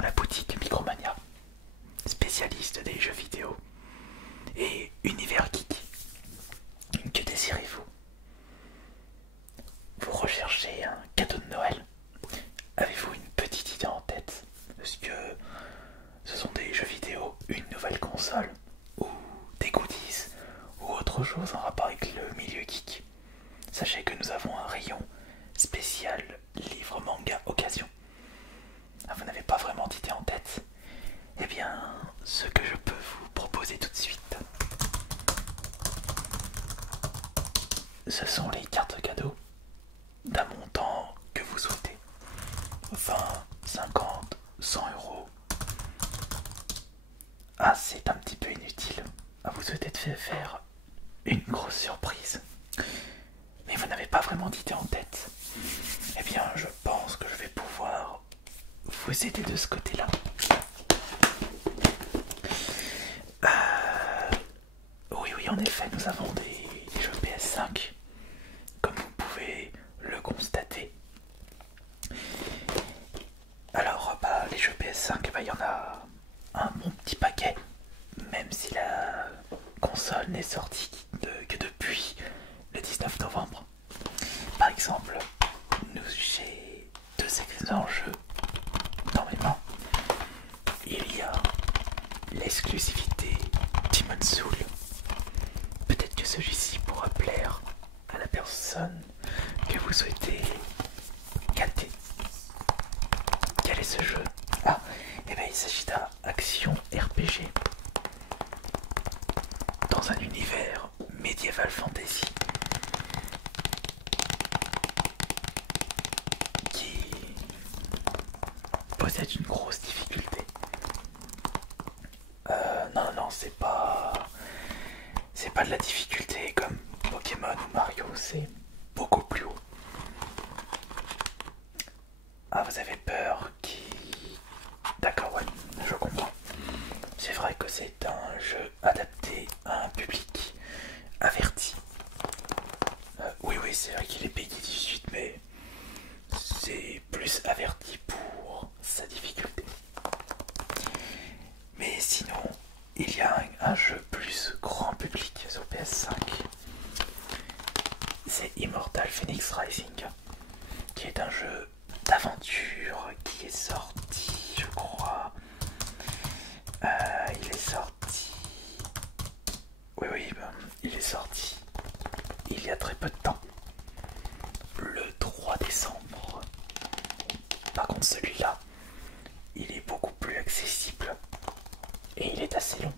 dans la boutique Micromania, spécialiste des jeux vidéo et univers geek. Que désirez-vous? Vous recherchez un cadeau de Noël? Avez-vous une petite idée en tête? Est-ce que ce sont des jeux vidéo, une nouvelle console, ou des goodies, ou autre chose en rapport avec le milieu geek? Sachez que nous avons un rayon spécial livre manga occasion. Ah, vous n'avez pas vraiment d'idée en tête? Eh bien, ce que je peux vous proposer tout de suite, ce sont les cartes cadeaux d'un montant que vous souhaitez. 20, 50, 100 euros. Ah, c'est un petit peu inutile. Ah, vous souhaitez faire une grosse surprise, mais vous n'avez pas vraiment d'idée en tête. Eh bien, je pense que je vais pouvoir vous aider de ce côté-là. Oui, en effet, nous avons des jeux PS5, comme vous pouvez le constater. Alors, les jeux PS5, il y en a un bon petit paquet, même si la console n'est sortie que depuis le 19 novembre. Par exemple, j'ai deux excellents jeux dans mes mains. Il y a l'exclusivité Demon's Soul. Peut-être que celui-ci pourra plaire à la personne que vous souhaitez gâter. Quel est ce jeu? Ah, et bien il s'agit d'un action RPG dans un univers médiéval fantasy qui possède une grosse difficulté. Non, c'est pas de la difficulté comme Pokémon ou Mario, c'est beaucoup plus haut. Ah, vous avez peur qui... D'accord, ouais, je comprends. C'est vrai que c'est un jeu adapté à un public averti. Oui, c'est vrai qu'il est payé 18, mais c'est plus averti pour sa difficulté. Mais sinon, il y a un jeu plus grand public sur PS5. C'est Immortal Phoenix Rising, qui est un jeu d'aventure qui est sorti, je crois. Il est sorti. Oui, il est sorti il y a très peu de temps, le 3 décembre. Par contre, celui-là, il est beaucoup plus accessible et il est assez long.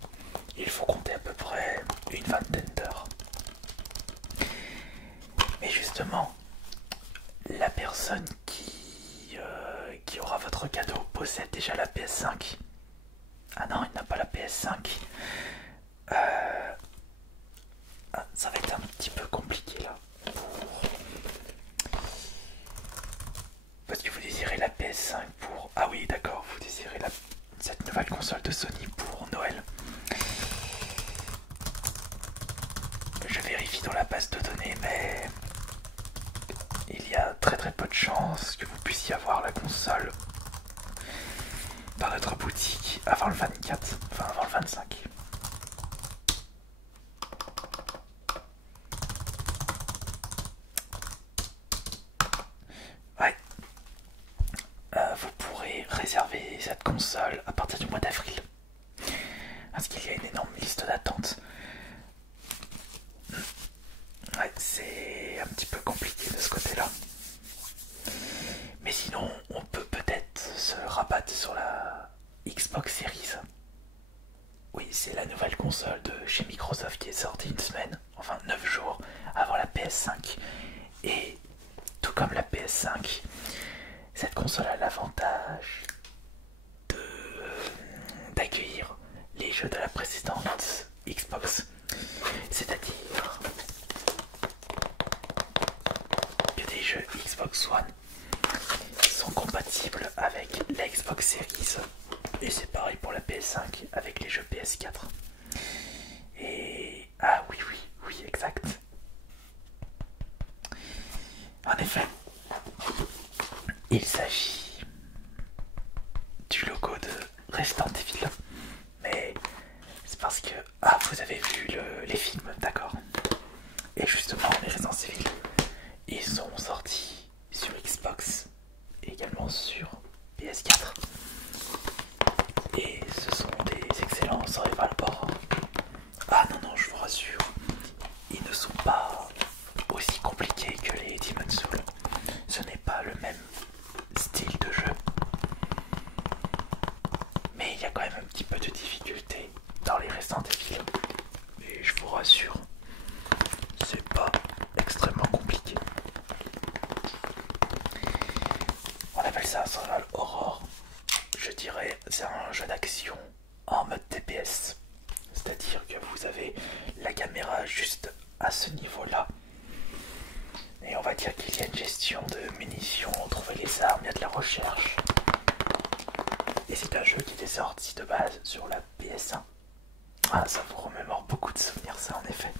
Il faut compter à peu près une vingtaine d'heures. Mais justement, la personne qui aura votre cadeau possède déjà la PS5. Ah non, il n'a pas la PS5. Ça va être un petit peu compliqué là. Parce que vous désirez la PS5 pour... Ah oui, d'accord, vous désirez cette nouvelle console de Sony pour Noël. Je vérifie dans la base de données, mais il y a très peu de chances que vous puissiez avoir la console dans notre boutique avant le 24, enfin avant le 25. Ouais. Vous pourrez réserver cette console à partir du mois d'avril. Parce qu'il y a une énorme liste d'attente. Ouais, c'est un petit peu compliqué de ce côté-là. Mais sinon, on peut peut-être se rabattre sur la Xbox Series. Oui, c'est la nouvelle console de chez Microsoft qui est sortie une semaine, enfin 9 jours avant la PS5. Et tout comme la PS5, cette console a l'avantage d'accueillir les jeux de la précédente Xbox. C'est-à-dire que des jeux Xbox One sont compatibles avec la Xbox Series. Et c'est pareil pour la PS5 avec les jeux PS4. Et... Ah oui, exact. En effet, il s'agit du logo Resident Evil. Mais c'est parce que... Ah, vous avez vu les films, d'accord. Et justement, les Resident Evil, ils sont sortis sur Xbox et également sur PS4. Et ce sont des excellents survival horror. Ah non, non, je vous rassure, ils ne sont pas aussi compliqués que les Demon's Souls. Ce n'est pas le même style de jeu. Mais il y a quand même un petit peu de difficulté dans les Resident Evil. Mais je vous rassure, c'est pas extrêmement compliqué. On appelle ça un survival horror. Je dirais c'est un jeu d'action en mode TPS. C'est-à-dire que vous avez la caméra juste à ce niveau-là. Et on va dire qu'il y a une gestion de munitions, trouver les armes, il y a de la recherche. Et c'est un jeu qui était sorti de base sur la PS1. Ah, ça vous remémore beaucoup de souvenirs, ça en effet.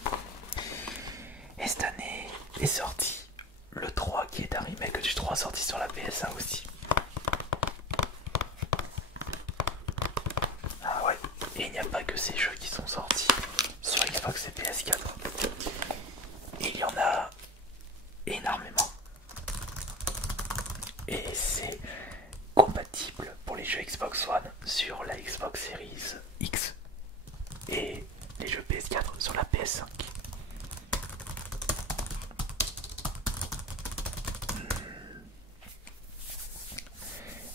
Et cette année est sorti le 3 qui est un remake du 3 sorti sur la PS1 aussi. Ah ouais, et il n'y a pas que ces jeux qui sont sortis sur Xbox et PS4. Il y en a énormément. Et c'est compatible pour les jeux Xbox One sur la Xbox Series X et les jeux PS4 sur la PS5.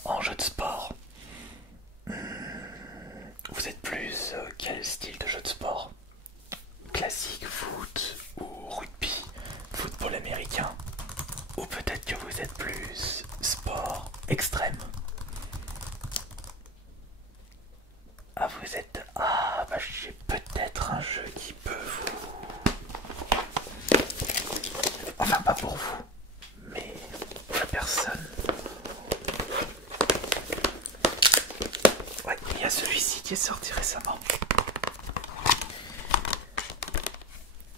En jeu de sport, vous êtes plus quel style de jeu de sport? Classique, foot ou rugby, football américain? Ou peut-être que vous êtes plus sport extrême? Ah, vous êtes... Ah, bah j'ai peut-être un jeu qui peut vous... Enfin, pas pour vous, mais la personne... Ouais, il y a celui-ci qui est sorti récemment.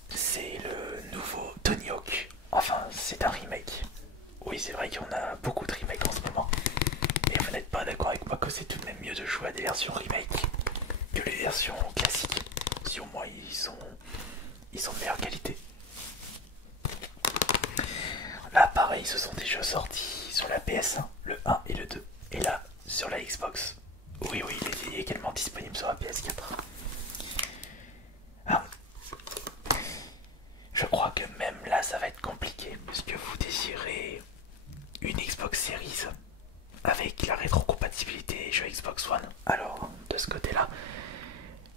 C'est le nouveau Tony Hawk. Enfin, c'est un remake. Oui, c'est vrai qu'il y en a beaucoup de remakes en ce moment. Mais vous n'êtes pas d'accord avec moi que c'est tout de même mieux de jouer à des versions remake que les versions classiques. Si au moins ils sont de meilleure qualité. Là, pareil, ce sont des jeux sortis sur la PS1, le 1 et le 2. Et là, sur la Xbox. Oui, oui, il est également disponible sur la PS4. Ah. Je crois que même là, ça va être compliqué. Puisque vous désirez une Xbox Series avec la rétrocompatibilité jeux Xbox One. Alors, de ce côté-là,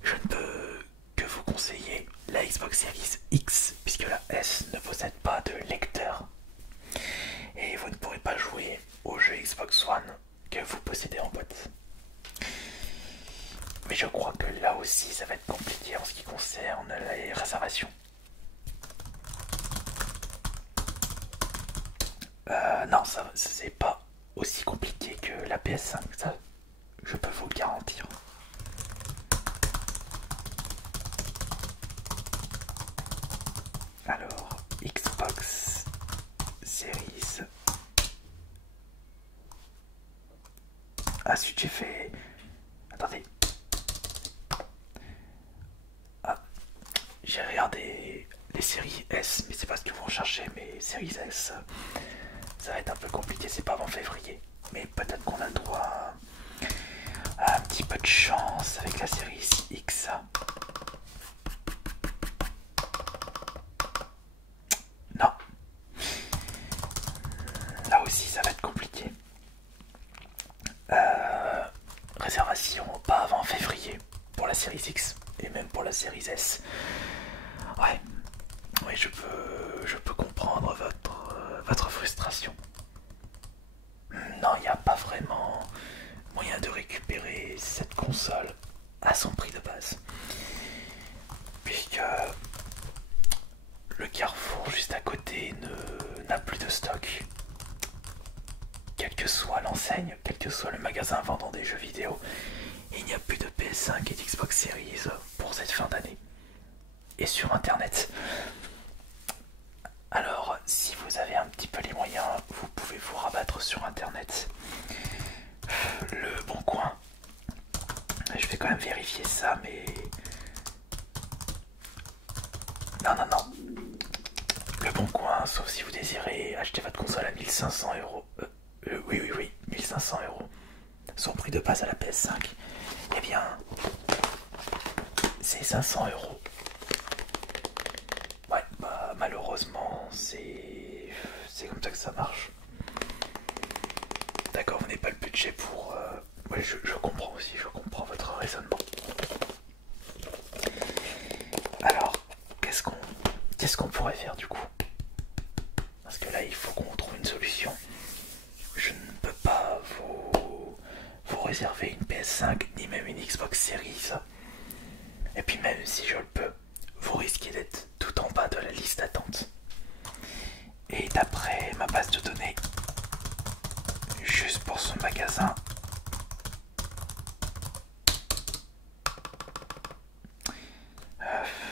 je ne peux que vous conseiller la Xbox Series X, puisque la S ne possède pas de lecteur. Et vous ne pourrez pas jouer aux jeux Xbox One que vous possédez en boîte. Mais je crois que là aussi, ça va être compliqué en ce qui concerne les réservations. Non, ça c'est pas aussi compliqué que la PS5, ça je peux vous le garantir. Alors, Xbox Series. Ah, si j'ai fait... Attendez. Ah, j'ai regardé les séries S, mais c'est pas ce que vous recherchez, mais séries S, ça va être un peu compliqué, c'est pas avant février. Mais peut-être qu'on a le droit à un petit peu de chance avec la série X. Non. Là aussi, ça va être compliqué. Réservation pas avant février pour la série X et même pour la série S. Ouais, oui, je peux comprendre votre frustration. Non, il n'y a pas vraiment moyen de récupérer cette console à son prix de base. Puisque le Carrefour juste à côté n'a plus de stock. Quelle que soit l'enseigne, quel que soit le magasin vendant des jeux vidéo, il n'y a plus de PS5 et d'Xbox Series pour cette fin d'année. Et sur internet. Alors, si vous avez un petit peu les moyens, vous pouvez vous rabattre sur internet. Le Bon Coin, quand même vérifier ça, mais... Non, non, non. Le Bon Coin, sauf si vous désirez acheter votre console à 1500 €. Oui, oui, oui, 1500 €. Son prix de base à la PS5, eh bien, c'est 500 €. Ouais, bah malheureusement, c'est comme ça que ça marche. D'accord, vous n'avez pas le budget pour... Ouais, je comprends aussi, je comprends votre raisonnement. Alors, qu'est-ce qu'on pourrait faire du coup? Parce que là, il faut qu'on trouve une solution. Je ne peux pas vous réserver une PS5 ni même une Xbox Series. Et puis même si je le peux, vous risquez d'être tout en bas de la liste d'attente. Et d'après ma base de données, juste pour ce magasin,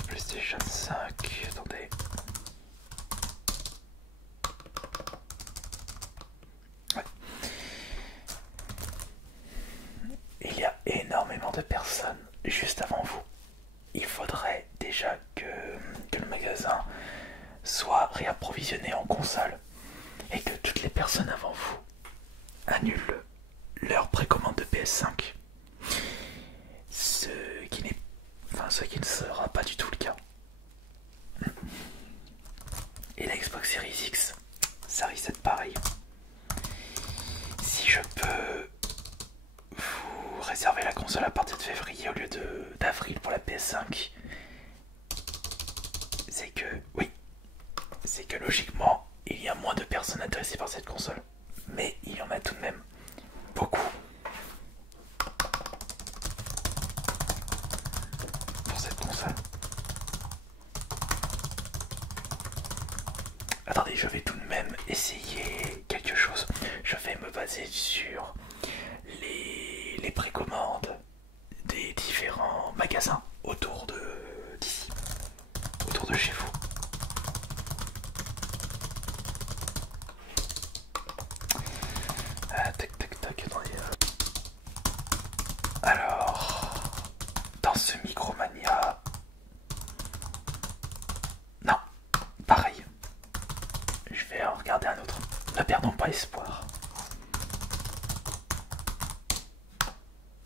PlayStation 5, attendez. Ouais. Il y a énormément de personnes juste avant vous. Il faudrait déjà que le magasin soit réapprovisionné en console et que toutes les personnes avant vous annulent leur précommande de PS5. Ce qui ne sera pas du tout le cas. Et la Xbox Series X, ça risque d'être pareil. Si je peux vous réserver la console à partir de février au lieu d'avril pour la PS5, c'est que, oui, c'est que logiquement, il y a moins de personnes intéressées par cette console. Mais il y en a tout de même beaucoup. Pour cette console. Attendez, je vais tout de même essayer quelque chose. Je vais me baser sur les précommandes des différents magasins autour d'ici, autour de chez vous. Tac tac tac, attendez. Alors, dans ce Micromania, non, pareil. Je vais en regarder un autre. Ne perdons pas espoir.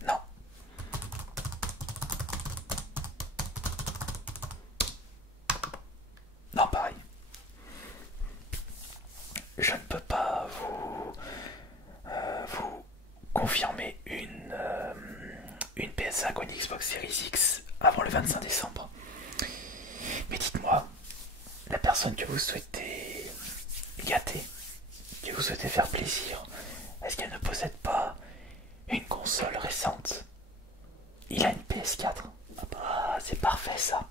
Non. Non, pareil. Je ne peux pas vous confirmer une PS5 ou une Xbox Series X avant le 25 décembre. Mais dites-moi, la personne que vous souhaitez gâter, que vous souhaitez faire plaisir, est-ce qu'elle ne possède pas une console récente? Il a une PS4. Ah bah, c'est parfait ça.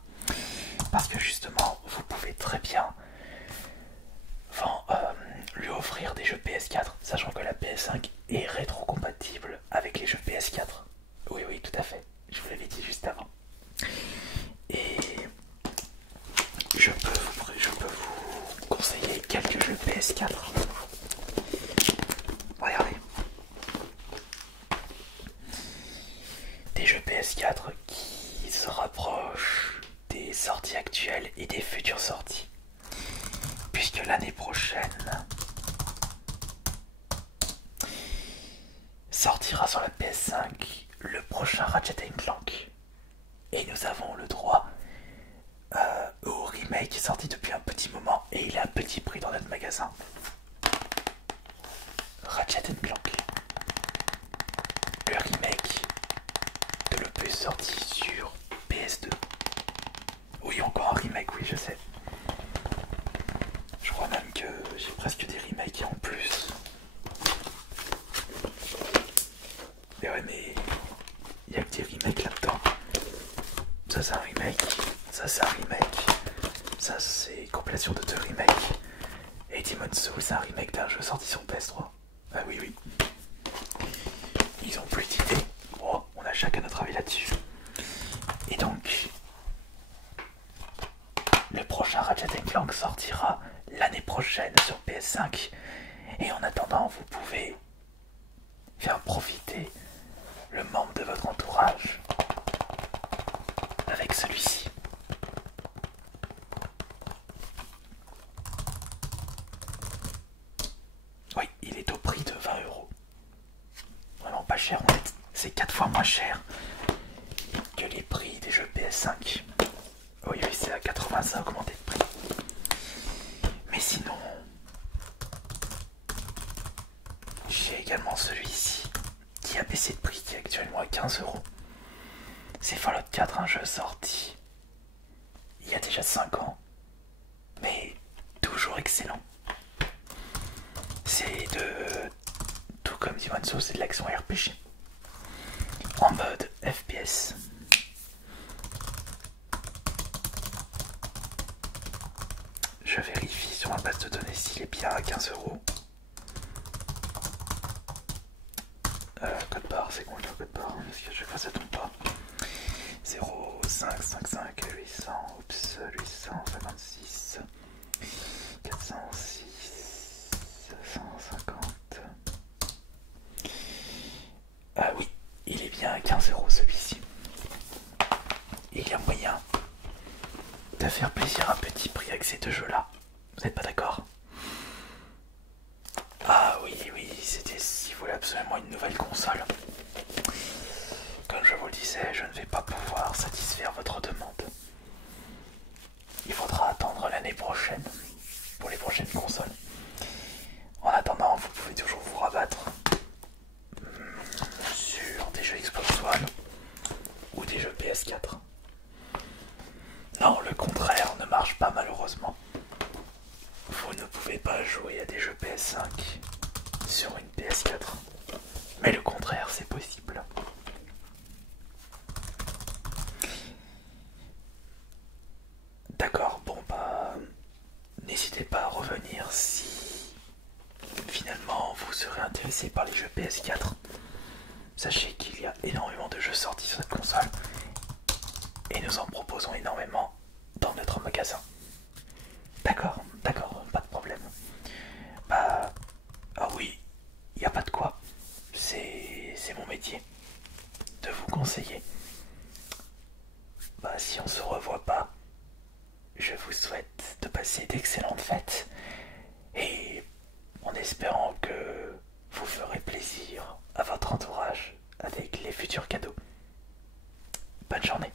Parce que justement, vous pouvez très bien lui offrir des jeux PS4, sachant que la PS5 est rétro-compatible avec les jeux PS4. Oui, oui, tout à fait. Je vous l'avais dit juste avant. Et je peux vous conseiller quelques jeux PS4. Regardez. Des jeux PS4 qui se rapprochent des sorties actuelles et des futures sorties. Puisque l'année prochaine sortira sur la PS5 le prochain Ratchet & Clank. Et nous avons le droit au remake sorti depuis un petit moment et il est à petit prix dans notre magasin. Ratchet & Clank. Le remake de l'opus sorti sur PS2. Oui, encore un remake, oui, je sais. Je crois même que j'ai presque des remakes en plus. Mais ouais, mais il y a que des remakes là-dedans. Ça c'est un remake, ça c'est un remake, ça c'est compilation de 2 remakes. Et Demon's Souls c'est un remake d'un jeu sorti sur PS3. Ah oui oui. Ils ont plus d'idées. Oh, on a chacun notre avis là-dessus. Et donc, le prochain Ratchet & Clank sortira l'année prochaine sur PS5. Et en attendant, vous pouvez faire profiter le membre de votre entourage cher, c'est 4 fois moins cher que les prix des jeux PS5. Oui, oui, c'est à 80, ça a augmenté de prix. Mais sinon, j'ai également celui-ci qui a baissé de prix, qui est actuellement à 15 €. C'est Fallout 4, un jeu sorti il y a déjà 5 ans, mais toujours excellent. C'est de... Tout comme Demon's Souls, c'est de l'action RPG. En mode FPS. Je vérifie sur ma base de données s'il est bien à 15 €. Code barre, c'est quoi le code barre? Parce que je sais pas, ça tombe pas. 0555 800, oups, 856 406 150. Ah oui, il est bien à 15 € celui-ci. Il y a moyen de faire plaisir à petit prix avec ces deux jeux-là. Vous n'êtes pas d'accord? Ah oui, oui, c'était si vous voulez absolument une nouvelle console. Comme je vous le disais, je ne vais pas pouvoir satisfaire votre demande. Il faudra attendre l'année prochaine pour les prochaines consoles. En attendant, vous pouvez toujours vous rabattre sur des jeux Xbox One ou des jeux PS4. Non, le contraire ne marche pas malheureusement. Vous ne pouvez pas jouer à des jeux PS5 sur une PS4. Mais le contraire, c'est possible. D'accord, bon bah... N'hésitez pas à revenir si finalement vous serez intéressé par les jeux PS4. Sachez qu'il y a énormément de jeux sortis sur cette console et nous en proposons énormément dans notre magasin. D'accord, d'accord, pas de problème. Bah, ah oui, il n'y a pas de quoi. C'est mon métier de vous conseiller. Bah, si on se revoit pas, je vous souhaite de passer d'excellentes fêtes et en espérant que vous ferez plaisir à votre entourage avec les futurs cadeaux. Bonne journée.